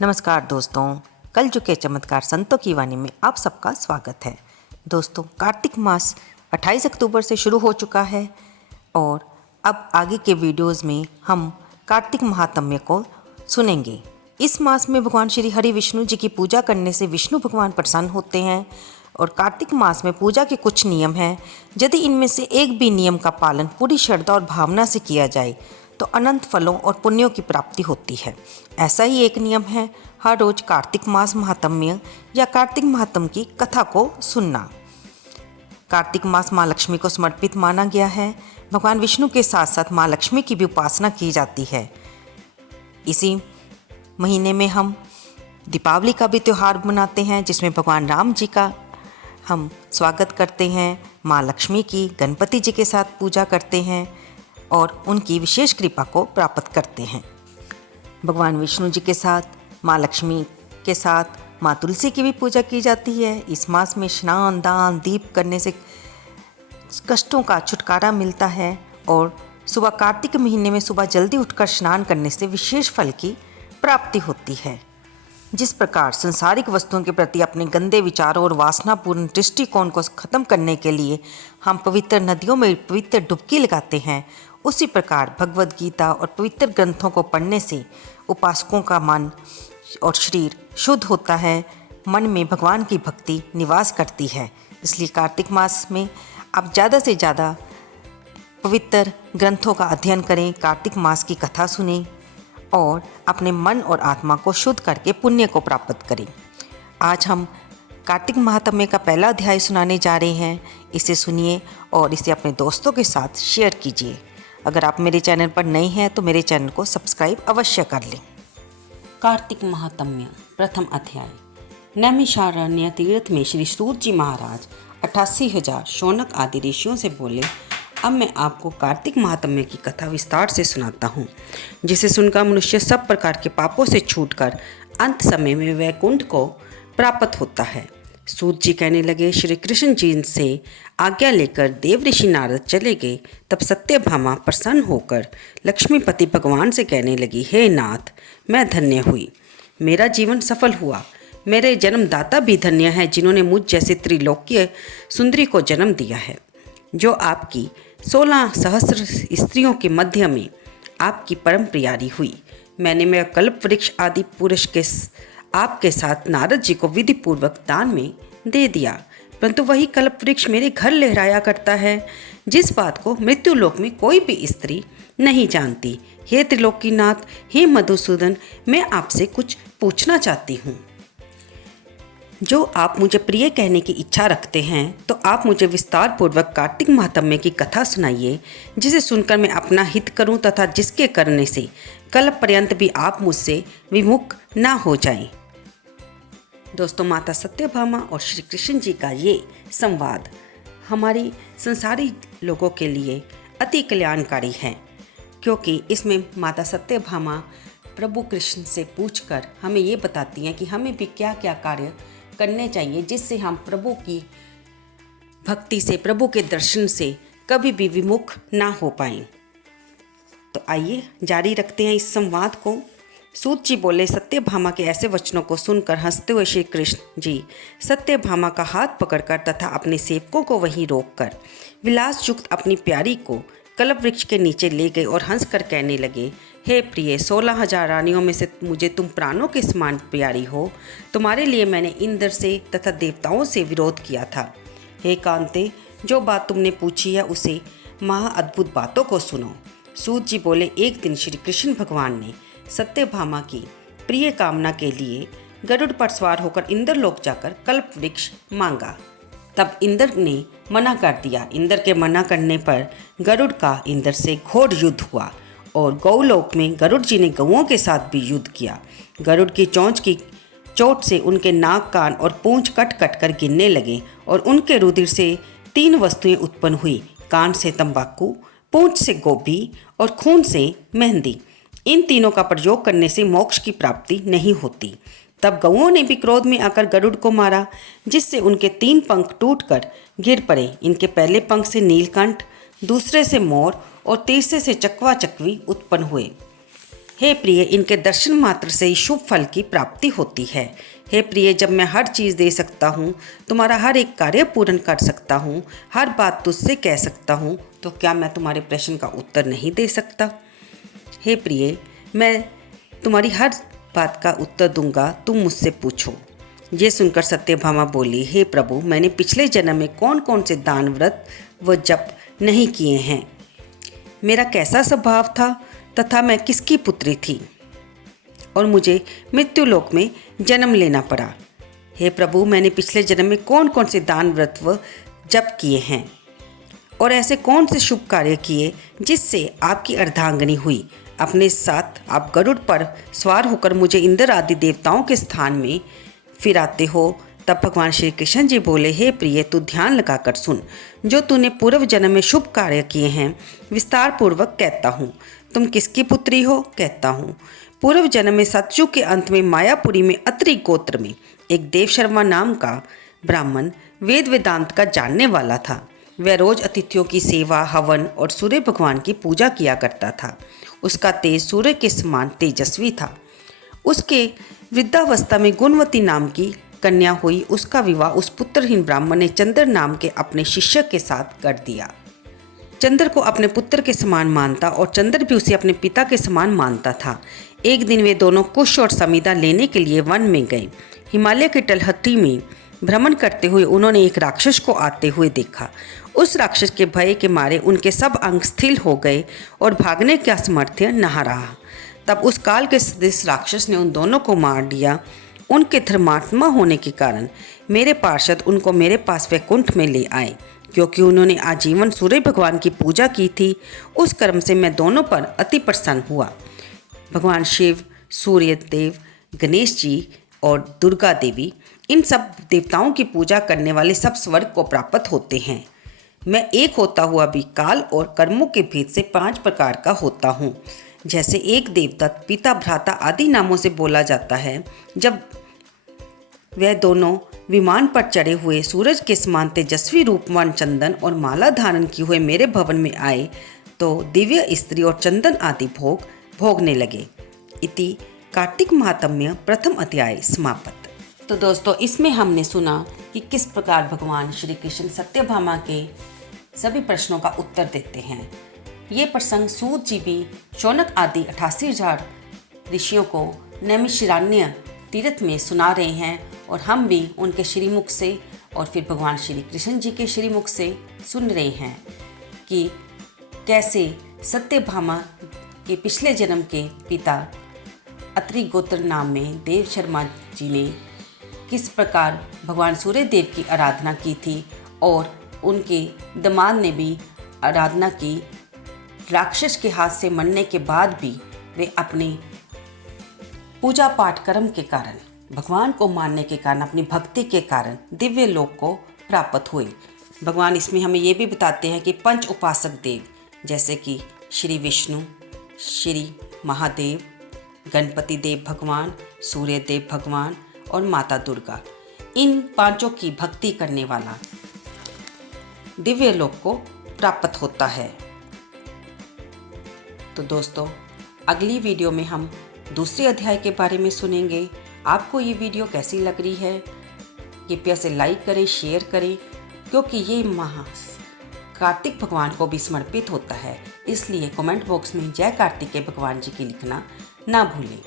नमस्कार दोस्तों, कल जुके चमत्कार संतों की वाणी में आप सबका स्वागत है। दोस्तों, कार्तिक मास 28 अक्टूबर से शुरू हो चुका है और अब आगे के वीडियोस में हम कार्तिक महात्म्य को सुनेंगे। इस मास में भगवान श्री हरि विष्णु जी की पूजा करने से विष्णु भगवान प्रसन्न होते हैं और कार्तिक मास में पूजा के कुछ नियम हैं। यदि इनमें से एक भी नियम का पालन पूरी श्रद्धा और भावना से किया जाए तो अनंत फलों और पुण्यों की प्राप्ति होती है। ऐसा ही एक नियम है हर रोज कार्तिक मास महात्म्य या कार्तिक महात्म्य की कथा को सुनना। कार्तिक मास माँ लक्ष्मी को समर्पित माना गया है। भगवान विष्णु के साथ साथ माँ लक्ष्मी की भी उपासना की जाती है। इसी महीने में हम दीपावली का भी त्यौहार मनाते हैं, जिसमें भगवान राम जी का हम स्वागत करते हैं, माँ लक्ष्मी की गणपति जी के साथ पूजा करते हैं और उनकी विशेष कृपा को प्राप्त करते हैं। भगवान विष्णु जी के साथ माँ लक्ष्मी के साथ माँ तुलसी की भी पूजा की जाती है। इस मास में स्नान दान दीप करने से कष्टों का छुटकारा मिलता है और सुबह कार्तिक महीने में सुबह जल्दी उठकर स्नान करने से विशेष फल की प्राप्ति होती है। जिस प्रकार संसारिक वस्तुओं के प्रति अपने गंदे विचारों और वासनापूर्ण दृष्टिकोण को खत्म करने के लिए हम पवित्र नदियों में पवित्र डुबकी लगाते हैं, उसी प्रकार भगवद गीता और पवित्र ग्रंथों को पढ़ने से उपासकों का मन और शरीर शुद्ध होता है, मन में भगवान की भक्ति निवास करती है। इसलिए कार्तिक मास में आप ज़्यादा से ज़्यादा पवित्र ग्रंथों का अध्ययन करें, कार्तिक मास की कथा सुनें और अपने मन और आत्मा को शुद्ध करके पुण्य को प्राप्त करें। आज हम कार्तिक महात्म्य का पहला अध्याय सुनाने जा रहे हैं। इसे सुनिए और इसे अपने दोस्तों के साथ शेयर कीजिए। अगर आप मेरे चैनल पर नए हैं तो मेरे चैनल को सब्सक्राइब अवश्य कर लें। कार्तिक महात्म्य प्रथम अध्याय। नैमिषारण्य तीर्थ में श्री सूत जी महाराज 88,000 शौनक आदि ऋषियों से बोले, अब मैं आपको कार्तिक महात्म्य की कथा विस्तार से सुनाता हूँ, जिसे सुनकर मनुष्य सब प्रकार के पापों से छूटकर अंत समय में वैकुंठ को प्राप्त होता है। सूत जी कहने लगे, श्री कृष्ण जी से आज्ञा लेकर देव ऋषि नारद चले गए। तब सत्यभामा प्रसन्न होकर लक्ष्मीपति भगवान से कहने लगी, हे नाथ, मैं धन्य हुई, मेरा जीवन सफल हुआ। मेरे जन्मदाता भी धन्य है, जिन्होंने मुझ जैसे त्रिलोकीय सुंदरी को जन्म दिया है, जो आपकी 16 सहस्र स्त्रियों के मध्य में आपकी परम प्यारी हुई। मैंने मेरा कल्प वृक्ष आदि पुरुष के आपके साथ नारद जी को विधि पूर्वक दान में दे दिया, परंतु वही कल्प वृक्ष मेरे घर लहराया करता है, जिस बात को मृत्यु लोक में कोई भी स्त्री नहीं जानती। हे त्रिलोकीनाथ, हे मधुसूदन, मैं आपसे कुछ पूछना चाहती हूँ। जो आप मुझे प्रिय कहने की इच्छा रखते हैं तो आप मुझे विस्तार पूर्वक कार्तिक महात्म्य की कथा सुनाइए, जिसे सुनकर मैं अपना हित करूं तथा जिसके करने से कल पर्यंत भी आप मुझसे विमुख ना हो जाएं। दोस्तों, माता सत्यभामा और श्री कृष्ण जी का ये संवाद हमारी संसारी लोगों के लिए अति कल्याणकारी है, क्योंकि इसमें माता सत्यभामा प्रभु कृष्ण से पूछकर हमें ये बताती हैं कि हमें भी क्या क्या कार्य करने चाहिए, जिससे हम प्रभु की भक्ति से, प्रभु के दर्शन से कभी भी विमुख ना हो पाएं। तो आइए जारी रखते हैं इस संवाद को। सूत जी बोले, सत्यभामा के ऐसे वचनों को सुनकर हंसते हुए श्री कृष्ण जी सत्यभामा का हाथ पकड़कर तथा अपने सेवकों को वहीं रोककर विलास युक्त अपनी प्यारी को कल्प वृक्ष के नीचे ले गए और हंसकर कहने लगे, हे प्रिय, 16,000 रानियों में से मुझे तुम प्राणों के समान प्यारी हो। तुम्हारे लिए मैंने इंद्र से तथा देवताओं से विरोध किया था। हे कांते, जो बात तुमने पूछी है उसे महा अद्भुत बातों को सुनो। सूत जी बोले, एक दिन श्री कृष्ण भगवान ने सत्यभामा की प्रिय कामना के लिए गरुड़ पर सवार होकर इंद्रलोक जाकर कल्प वृक्ष मांगा। तब इंद्र ने मना कर दिया। इंद्र के मना करने पर गरुड़ का इंद्र से घोर युद्ध हुआ और गौलोक में गरुड़ जी ने गौओं के साथ भी युद्ध किया। गरुड़ की चोंच की चोट से उनके नाक, कान और पूंछ कट कट कर गिरने लगे और उनके रुधिर से 3 वस्तुएं उत्पन्न हुई, कान से तंबाकू, पूंछ से गोभी और खून से मेहंदी। इन तीनों का प्रयोग करने से मोक्ष की प्राप्ति नहीं होती। तब गौओं ने भी क्रोध में आकर गरुड़ को मारा, जिससे उनके 3 पंख टूटकर गिर पड़े। इनके पहले पंख से नीलकंठ, दूसरे से मोर और तीसरे से चकवा चकवी उत्पन्न हुए। हे प्रिय, इनके दर्शन मात्र से ही शुभ फल की प्राप्ति होती है। हे प्रिय, जब मैं हर चीज़ दे सकता हूँ, तुम्हारा हर एक कार्य पूर्ण कर सकता हूँ, हर बात तुझसे कह सकता हूँ, तो क्या मैं तुम्हारे प्रश्न का उत्तर नहीं दे सकता? हे प्रिय, मैं तुम्हारी हर बात का उत्तर दूंगा, तुम मुझसे पूछो। ये सुनकर सत्यभामा बोली, हे प्रभु, मैंने पिछले जन्म में कौन कौन से दान, व्रत व जप नहीं किए हैं? मेरा कैसा स्वभाव था तथा मैं किसकी पुत्री थी और मुझे मृत्युलोक में जन्म लेना पड़ा? हे प्रभु, मैंने पिछले जन्म में कौन कौन से दान, व्रत व जप किए हैं और ऐसे कौन से शुभ कार्य किए जिससे आपकी अर्धांगिनी हुई? अपने साथ आप गरुड़ पर सवार होकर मुझे इंद्र आदि देवताओं के स्थान में फिराते हो। तब भगवान श्री कृष्ण जी बोले, हे प्रिय, तू ध्यान लगाकर सुन। जो तूने पूर्व जन्म में शुभ कार्य किए हैं विस्तार पूर्वक कहता हूँ। तुम किसकी पुत्री हो? कहता हूँ, पूर्व जन्म में सतयुग के अंत में मायापुरी में अत्रि गोत्र में एक देवशर्मा नाम का ब्राह्मण वेद वेदांत का जानने वाला था। वह रोज अतिथियों की सेवा, हवन और सूर्य भगवान की पूजा किया करता था। उसका तेज सूर्य के समान तेजस्वी था। उसके वृद्धावस्था में गुणवती नाम की कन्या हुई। उसका विवाह उस पुत्रहीन ब्राह्मण ने चंद्र नाम के अपने शिष्य के साथ कर दिया। चंद्र को अपने पुत्र के समान मानता और चंद्र भी उसे अपने पिता के समान मानता था। एक दिन वे दोनों कुश और समीदा लेने के लिए वन में गए। हिमालय के तलहटी में भ्रमण करते हुए उन्होंने एक राक्षस को आते हुए देखा। उस राक्षस के भय के मारे उनके सब अंग स्थिर हो गए और भागने का सामर्थ्य न रहा। तब उस काल के सदृश राक्षस ने उन दोनों को मार दिया। उनके धर्मात्मा होने के कारण मेरे पार्षद उनको मेरे पास वैकुंठ में ले आए। क्योंकि उन्होंने आजीवन सूर्य भगवान की पूजा की थी, उस कर्म से मैं दोनों पर अति प्रसन्न हुआ। भगवान शिव, सूर्य देव, गणेश जी और दुर्गा देवी, इन सब देवताओं की पूजा करने वाले सब स्वर्ग को प्राप्त होते हैं। मैं एक होता हुआ भी काल और कर्मों के भेद से 5 प्रकार का होता हूँ। जैसे एक देवदत्त, पिता, भ्राता आदि नामों से बोला जाता है। जब वह दोनों विमान पर चढ़े हुए सूरज के समान तेजस्वी रूपवान चंदन और माला धारण किए हुए मेरे भवन में आए तो दिव्य स्त्री और चंदन आदि भोग भोगने लगे। इति कार्तिक महात्म्य प्रथम अध्याय समाप्त। तो दोस्तों, इसमें हमने सुना कि किस प्रकार भगवान श्री कृष्ण सत्यभामा के सभी प्रश्नों का उत्तर देते हैं। ये प्रसंग सूत जी भी शौनक आदि 88,000 ऋषियों को नैमिषारण्य तीर्थ में सुना रहे हैं और हम भी उनके श्रीमुख से और फिर भगवान श्री कृष्ण जी के श्रीमुख से सुन रहे हैं कि कैसे सत्यभामा के पिछले जन्म के पिता अत्रि गोत्र नाम में देव शर्मा जी ने किस प्रकार भगवान सूर्य देव की आराधना की थी और उनके दामाद ने भी आराधना की। राक्षस के हाथ से मरने के बाद भी वे अपने पूजा पाठ कर्म के कारण, भगवान को मानने के कारण, अपनी भक्ति के कारण दिव्य लोक को प्राप्त हुए। भगवान इसमें हमें ये भी बताते हैं कि 5 उपासक देव जैसे कि श्री विष्णु, श्री महादेव, गणपति देव भगवान, सूर्य देव भगवान और माता दुर्गा, इन 5 की भक्ति करने वाला दिव्य लोक को प्राप्त होता है। तो दोस्तों, अगली वीडियो में हम दूसरे अध्याय के बारे में सुनेंगे। आपको ये वीडियो कैसी लग रही है कृपया से लाइक करें, शेयर करें, क्योंकि ये माह कार्तिक भगवान को भी समर्पित होता है। इसलिए कमेंट बॉक्स में जय कार्तिकेय भगवान जी की लिखना ना भूलें।